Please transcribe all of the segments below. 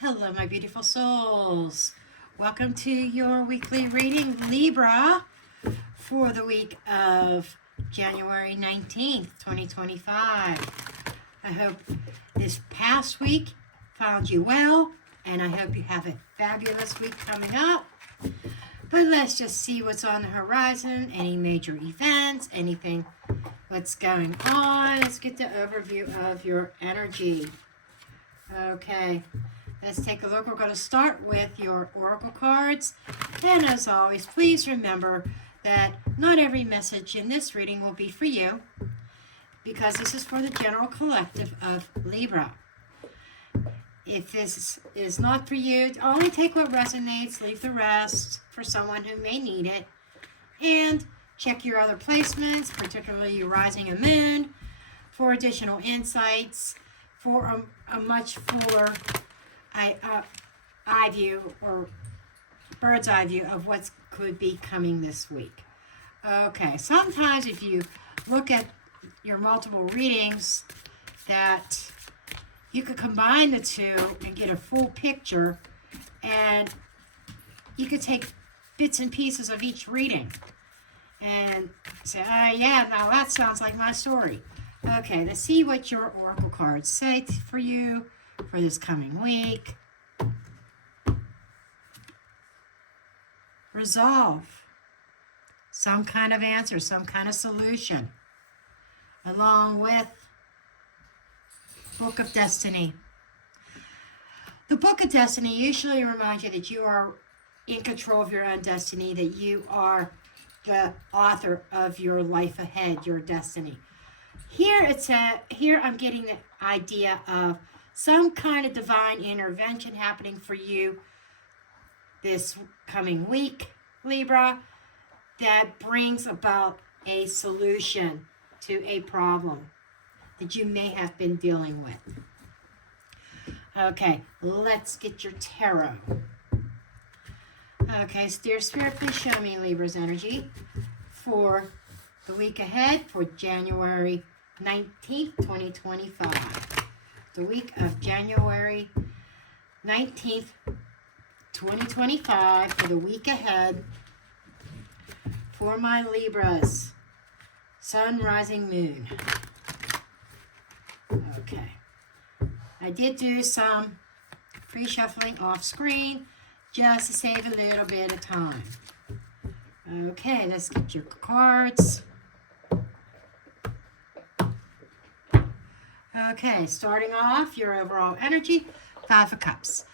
Hello, my beautiful souls. Welcome to your weekly reading, Libra, for the week of January 19th, 2025. I hope this past week found you well, and I hope you have a fabulous week coming up. But let's just see what's on the horizon, any major events, anything what's going on. Let's get the overview of your energy. Okay. Let's take a look. We're going to start with your oracle cards. And as always, please remember that not every message in this reading will be for you, because this is for the general collective of Libra. If this is not for you, only take what resonates, leave the rest for someone who may need it. And check your other placements, particularly your rising and moon, for additional insights, for a much fuller eye view or bird's eye view of what could be coming this week. Okay, sometimes if you look at your multiple readings, that you could combine the two and get a full picture, and you could take bits and pieces of each reading and say, yeah, now that sounds like my story. Okay, let's see what your oracle cards say for you for this coming week. Resolve. Some kind of answer, some kind of solution. Along with Book of Destiny. The Book of Destiny usually reminds you that you are in control of your own destiny, that you are the author of your life ahead, your destiny. Here I'm getting the idea of some kind of divine intervention happening for you this coming week, Libra, that brings about a solution to a problem that you may have been dealing with. Okay, let's get your tarot. Okay, dear Spirit, please show me Libra's energy for the week ahead for January 19th, 2025. The week of January 19th, 2025, for the week ahead for my Libras. Sun, rising, moon. Okay. I did do some pre-shuffling off screen just to save a little bit of time. Okay, let's get your cards. Okay, starting off, your overall energy, Five of Cups.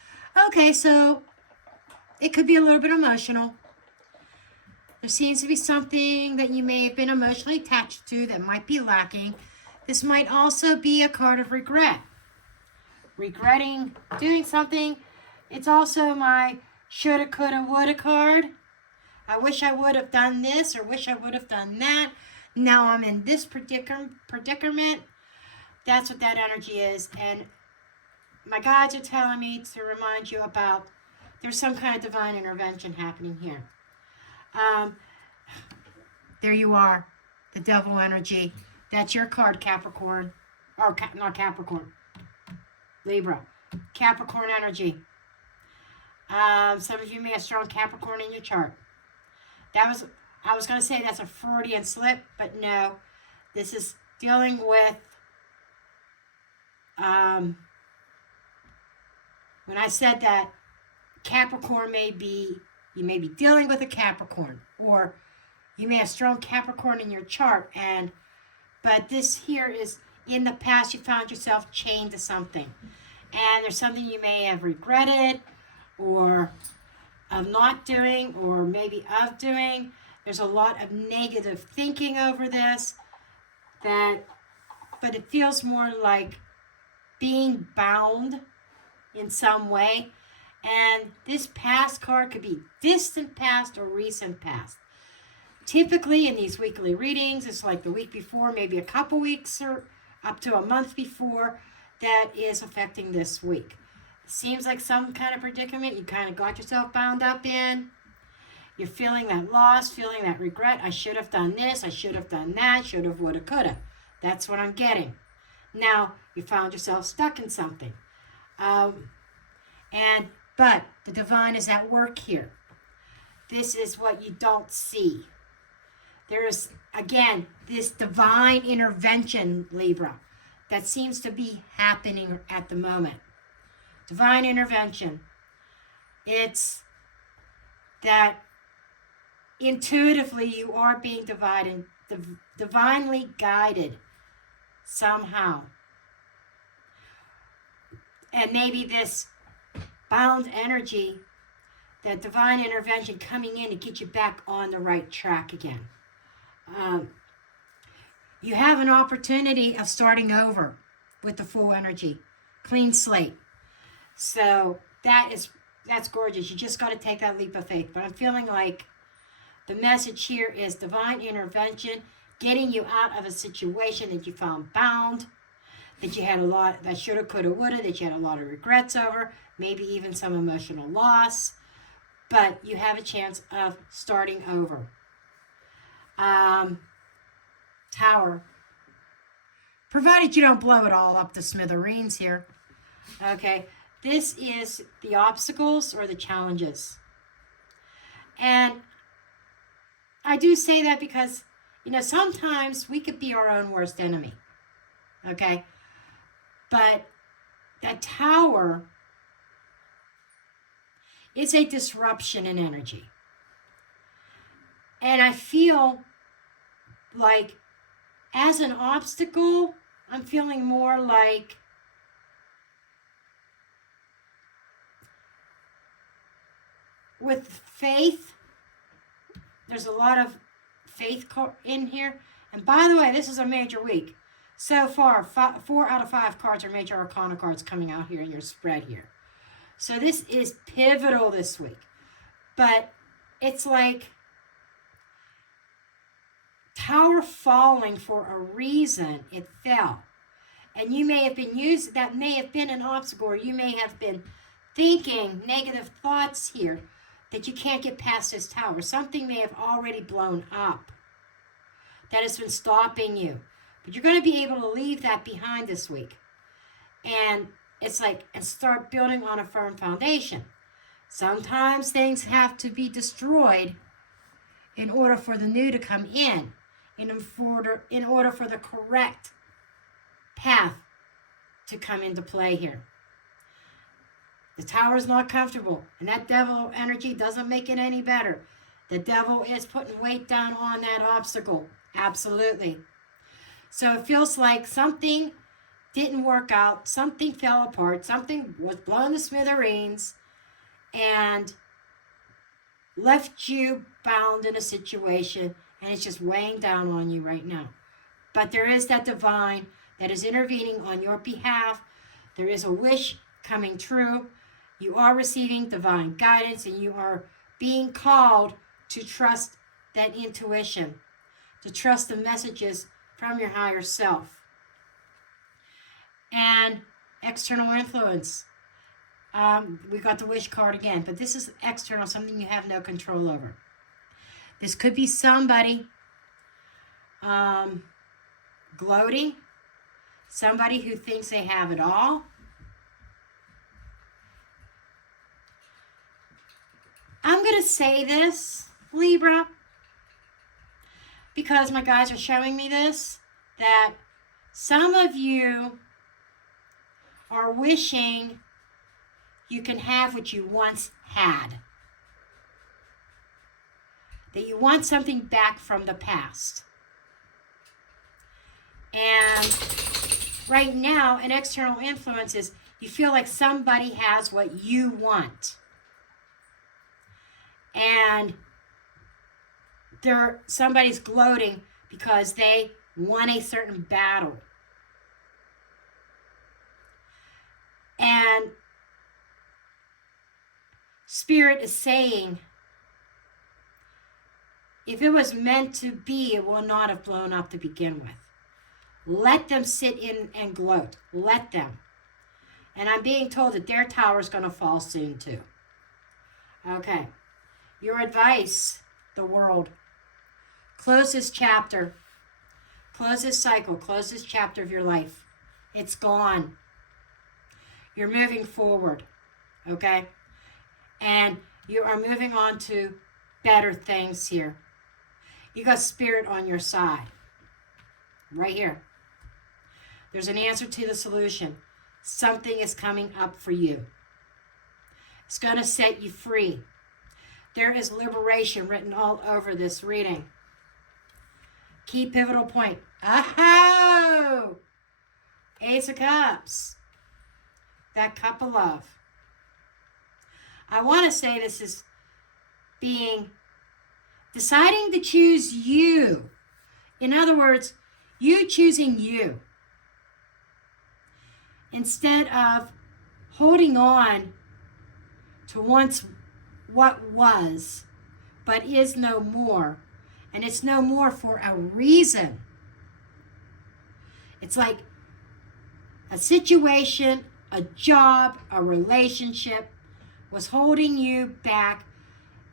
Okay, so it could be a little bit emotional. There seems to be something that you may have been emotionally attached to that might be lacking. This might also be a card of regret. Regretting doing something. It's also my shoulda, coulda, woulda card. I wish I would have done this, or wish I would have done that. Now I'm in this predicament. That's what that energy is. And my guides are telling me to remind you about there's some kind of divine intervention happening here. There you are, the devil energy. That's your card, Capricorn. Or not Capricorn, Libra. Capricorn energy. Some of you may have strong Capricorn in your chart. I was going to say that's a Freudian slip, but no. This is dealing with when I said that Capricorn you may be dealing with a Capricorn, or you may have strong Capricorn in your chart, but this here is in the past you found yourself chained to something, and there's something you may have regretted, or of not doing, or maybe of doing. There's a lot of negative thinking over this, but it feels more like being bound in some way. And this past card could be distant past or recent past. Typically in these weekly readings, it's like the week before, maybe a couple weeks or up to a month before, that is affecting this week. It seems like some kind of predicament you kind of got yourself bound up in. You're feeling that loss, feeling that regret. I should have done this, I should have done that, should have, would have, could have. That's what I'm getting. Now, you found yourself stuck in something. But the divine is at work here. This is what you don't see. There's, again, this divine intervention, Libra, that seems to be happening at the moment. Divine intervention. It's that intuitively you are being divinely guided somehow. And maybe this bound energy, that divine intervention coming in to get you back on the right track again. You have an opportunity of starting over with the full energy, clean slate. So that's gorgeous. You just got to take that leap of faith. But I'm feeling like the message here is divine intervention, getting you out of a situation that you found bound, that you had a lot, that shoulda, coulda, woulda, that you had a lot of regrets over, maybe even some emotional loss. But you have a chance of starting over. Tower. Provided you don't blow it all up to smithereens here. Okay. This is the obstacles or the challenges. And I do say that because, sometimes we could be our own worst enemy. Okay. But that tower is a disruption in energy. And I feel like as an obstacle, I'm feeling more like with faith. There's a lot of faith in here. And by the way, this is a major week. So far, 4 out of 5 cards are major arcana cards coming out here in your spread here. So this is pivotal this week. But it's like tower falling for a reason. It fell. And you may have been that may have been an obstacle, or you may have been thinking negative thoughts here that you can't get past this tower. Something may have already blown up that has been stopping you. But you're going to be able to leave that behind this week. And it's like, and start building on a firm foundation. Sometimes things have to be destroyed in order for the new to come in order for the correct path to come into play here. The tower is not comfortable, and that devil energy doesn't make it any better. The devil is putting weight down on that obstacle. Absolutely. So it feels like something didn't work out, something fell apart, something was blown to smithereens, and left you bound in a situation, and it's just weighing down on you right now. But there is that divine that is intervening on your behalf. There is a wish coming true. You are receiving divine guidance, and you are being called to trust that intuition, to trust the messages from your higher self. And external influence. We got the wish card again, but this is external, something you have no control over. This could be somebody gloating, somebody who thinks they have it all. I'm going to say this, Libra, because my guys are showing me this, that some of you are wishing you can have what you once had. That you want something back from the past. And right now, an external influence is you feel like somebody has what you want. And somebody's gloating because they won a certain battle. And Spirit is saying, if it was meant to be, it will not have blown up to begin with. Let them sit in and gloat. Let them. And I'm being told that their tower is going to fall soon too. Okay. Your advice, the world. Close this chapter. Close this cycle. Close this chapter of your life. It's gone. You're moving forward. Okay? And you are moving on to better things here. You got spirit on your side. Right here. There's an answer to the solution. Something is coming up for you. It's going to set you free. There is liberation written all over this reading. Key pivotal point. Oh! Ace of Cups. That cup of love. I want to say this is deciding to choose you. In other words, you choosing you. Instead of holding on to once what was, but is no more. And it's no more for a reason. It's like a situation, a job, a relationship was holding you back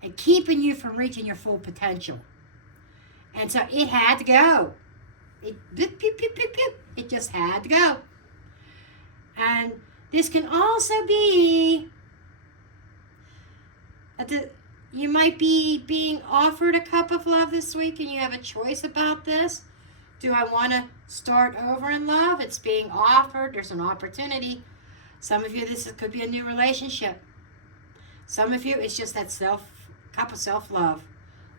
and keeping you from reaching your full potential. And so it had to go. It just had to go. And this can also be you might be being offered a cup of love this week and you have a choice about this. Do I want to start over in love? It's being offered. There's an opportunity. Some of you, could be a new relationship. Some of you, it's just that cup of self-love.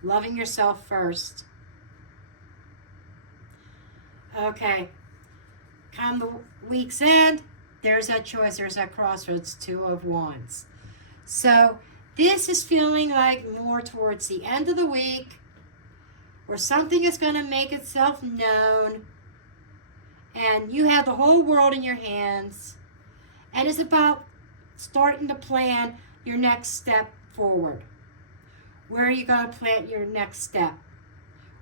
Loving yourself first. Okay. Come the week's end, there's that choice. There's that crossroads. 2 of Wands. So this is feeling like more towards the end of the week where something is going to make itself known and you have the whole world in your hands, and it's about starting to plan your next step forward. Where are you going to plant your next step?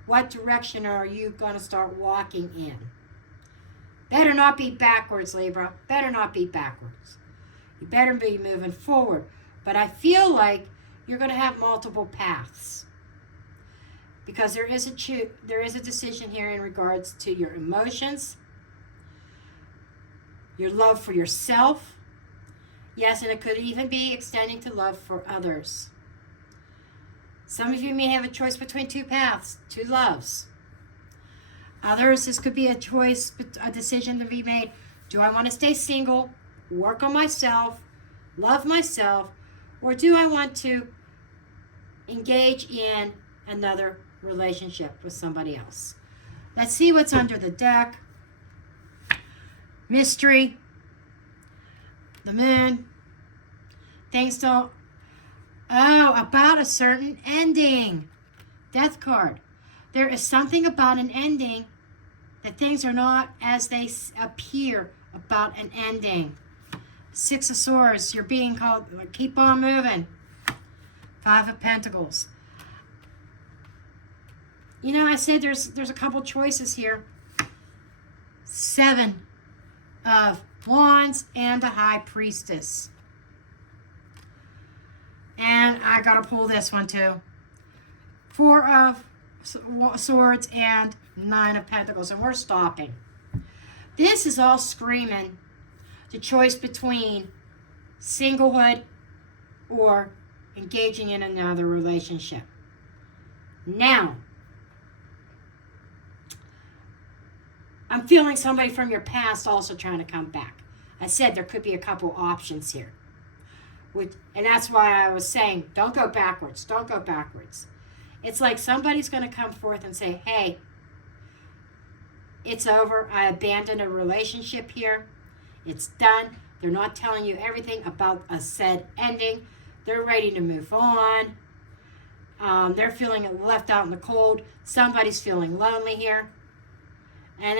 What direction are you going to start walking in? Better not be backwards, Libra. Better not be backwards. You better be moving forward. But I feel like you're going to have multiple paths. Because there is a decision here in regards to your emotions, your love for yourself. Yes, and it could even be extending to love for others. Some of you may have a choice between 2 paths, 2 loves. Others, this could be a choice, a decision to be made. Do I want to stay single, work on myself, love myself, or do I want to engage in another relationship with somebody else? Let's see what's under the deck. Mystery. The moon. Things don't... Oh, about a certain ending. Death card. There is something about an ending that things are not as they appear about an ending. 6 of Swords. You're being called, keep on moving. 5 of Pentacles. You know, I said there's a couple choices here. 7 of Wands and a High Priestess. And I got to pull this one too. 4 of Swords and 9 of Pentacles. And we're stopping. This is all screaming the choice between singlehood or engaging in another relationship. Now, I'm feeling somebody from your past also trying to come back. I said there could be a couple options here. And that's why I was saying, don't go backwards. Don't go backwards. It's like somebody's going to come forth and say, hey, it's over. I abandoned a relationship here. It's done. They're not telling you everything about a said ending. They're ready to move on. They're feeling left out in the cold. Somebody's feeling lonely here. And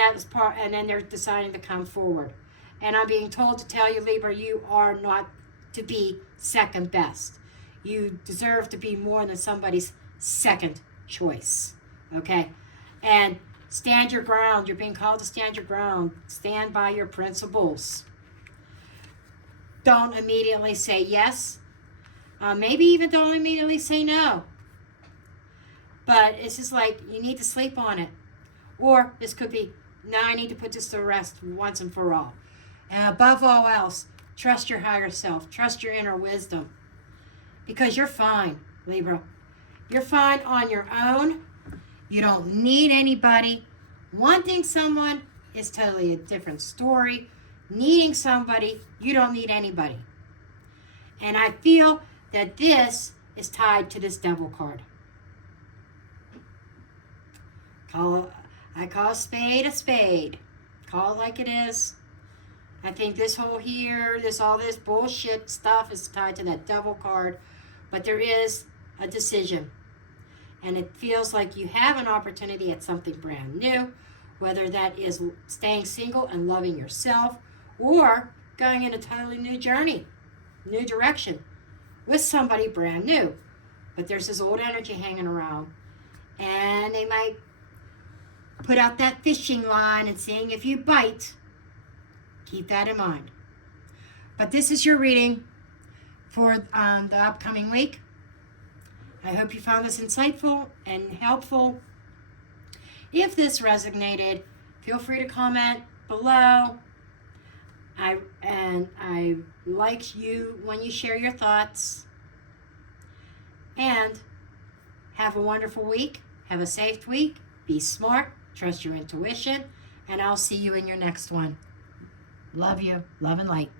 then they're deciding to come forward. And I'm being told to tell you, Libra, you are not to be second best. You deserve to be more than somebody's second choice. Okay? And stand your ground. You're being called to stand your ground. Stand by your principles. Don't immediately say yes. Maybe even don't immediately say no. But it's just like you need to sleep on it. Or this could be, now I need to put this to rest once and for all. And above all else, Trust your higher self. Trust your inner wisdom. Because you're fine, Libra. You're fine on your own. You don't need anybody. Wanting someone is totally a different story. Needing somebody, you don't need anybody. And I feel that this is tied to this Devil card. I call a spade a spade. Call it like it is. I think this whole here, all this bullshit stuff is tied to that Devil card. But there is a decision. And it feels like you have an opportunity at something brand new. Whether that is staying single and loving yourself, or going in a totally new journey, new direction, with somebody brand new. But there's this old energy hanging around. And they might put out that fishing line and seeing if you bite. Keep that in mind. But this is your reading for the upcoming week. I hope you found this insightful and helpful. If this resonated, feel free to comment below. I like you when you share your thoughts. And have a wonderful week. Have a safe week. Be smart. Trust your intuition. And I'll see you in your next one. Love you. Love and light.